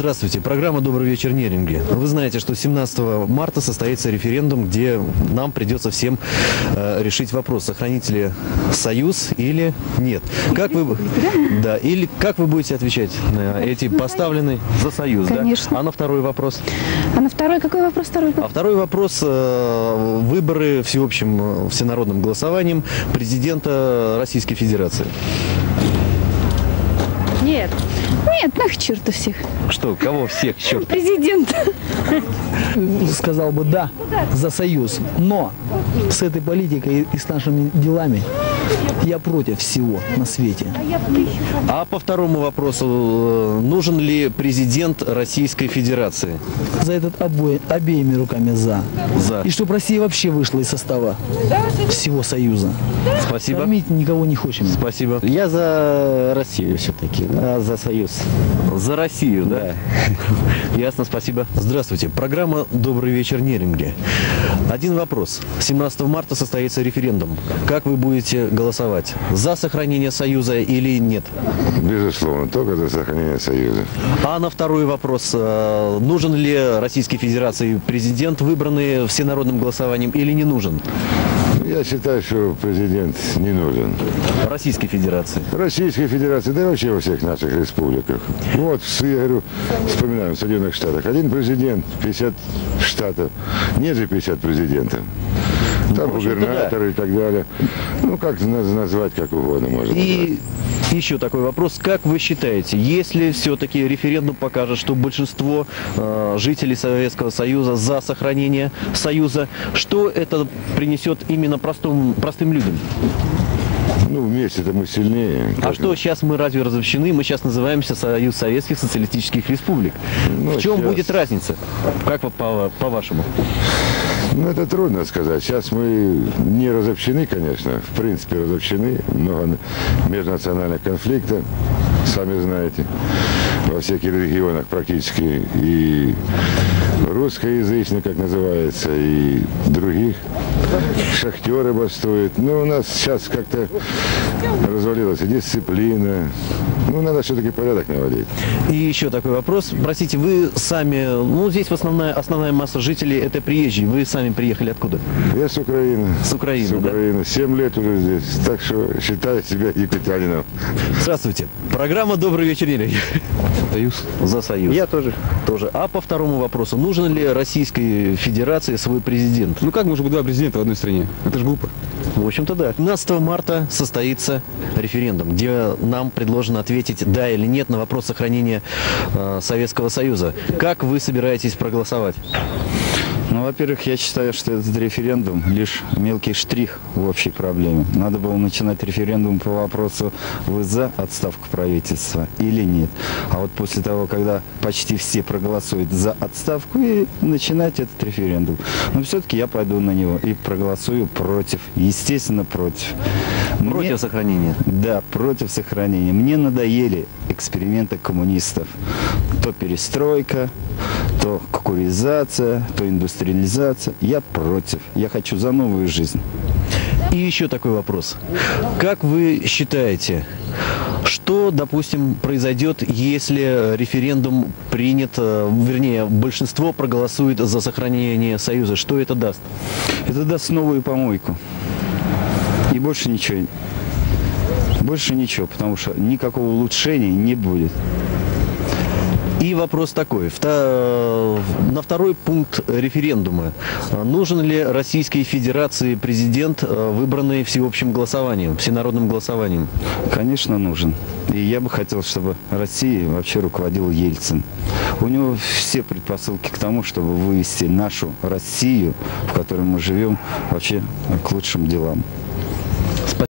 Здравствуйте. Программа «Добрый вечер, Неринги». Вы знаете, что 17 марта состоится референдум, где нам придется всем решить вопрос, сохранить ли союз или нет. Как вы, да, или как вы будете отвечать на эти поставленные за союз? Конечно. Да? А на второй вопрос? А на второй, какой вопрос второй? А второй вопрос, выборы всеобщим, всенародным голосованием президента Российской Федерации. Нет. Нет, нах черту всех. Что, кого всех, черт? Президент. Сказал бы да, за союз. Но с этой политикой и с нашими делами я против всего на свете. А по второму вопросу, нужен ли президент Российской Федерации? За этот обеими руками за. За. И чтобы Россия вообще вышла из состава всего союза. Спасибо. Кормить никого не хочем. Спасибо. Я за Россию все-таки, за союз. За Россию, да? Ясно, спасибо. Здравствуйте. Программа «Добрый вечер, Неринги». Один вопрос. 17 марта состоится референдум. Как вы будете голосовать? За сохранение союза или нет? Безусловно, только за сохранение союза. А на второй вопрос. Нужен ли Российской Федерации президент, выбранный всенародным голосованием, или не нужен? Я считаю, что президент не нужен. Российской Федерации. Российской Федерации, да и вообще во всех наших республиках. Вот, я говорю, вспоминаем, в Соединенных Штатах. Один президент, 50 штатов. Нет же 50 президентов. Там губернаторы, да, и так далее. Ну, как назвать, как угодно можно. И еще такой вопрос. Как вы считаете, если все-таки референдум покажет, что большинство жителей Советского Союза за сохранение Союза, что это принесет именно простым людям? Ну, вместе-то мы сильнее. А что сейчас мы разве разобщены? Мы сейчас называемся Союз Советских Социалистических Республик. Ну, в чем сейчас будет разница? Как по-вашему? Ну, это трудно сказать. Сейчас мы не разобщены, конечно. В принципе, разобщены. Много межнациональных конфликтов, сами знаете. Во всех регионах практически и русскоязычных, как называется, и других. Шахтеры бастуют. Но у нас сейчас как-то развалилась и дисциплина. Ну, надо все-таки порядок наводить. И еще такой вопрос. Простите, вы сами, ну, здесь основная масса жителей это приезжие. Вы сами приехали откуда? Я с Украины. С Украины, С Украины. Да? 7 лет уже здесь. Так что считаю себя якутянином. Здравствуйте. Программа «Добрый вечер, Неринги». Союз. За союз. Я тоже. Тоже. А по второму вопросу. Нужен ли Российской Федерации свой президент? Ну как может быть два президента в одной стране? Это же глупо. В общем-то, да. 15 марта состоится референдум, где нам предложено ответить да или нет на вопрос сохранения Советского Союза. Как вы собираетесь проголосовать? Ну, во-первых, я считаю, что этот референдум лишь мелкий штрих в общей проблеме. Надо было начинать референдум по вопросу, вы за отставку правительства или нет. А вот после того, когда почти все проголосуют за отставку, и начинать этот референдум. Но все-таки я пойду на него и проголосую против. Естественно, против. Против сохранения? Да, против сохранения. Мне надоели эксперименты коммунистов. То перестройка, то кукуризация, то индустриализация. Я против. Я хочу за новую жизнь. И еще такой вопрос. Как вы считаете, что, допустим, произойдет, если референдум принят, вернее, большинство проголосует за сохранение Союза? Что это даст? Это даст новую помойку. И больше ничего. Больше ничего, потому что никакого улучшения не будет. И вопрос такой. На второй пункт референдума. Нужен ли Российской Федерации президент, выбранный всеобщим голосованием, всенародным голосованием? Конечно, нужен. И я бы хотел, чтобы Россией вообще руководил Ельцин. У него все предпосылки к тому, чтобы вывести нашу Россию, в которой мы живем, вообще к лучшим делам.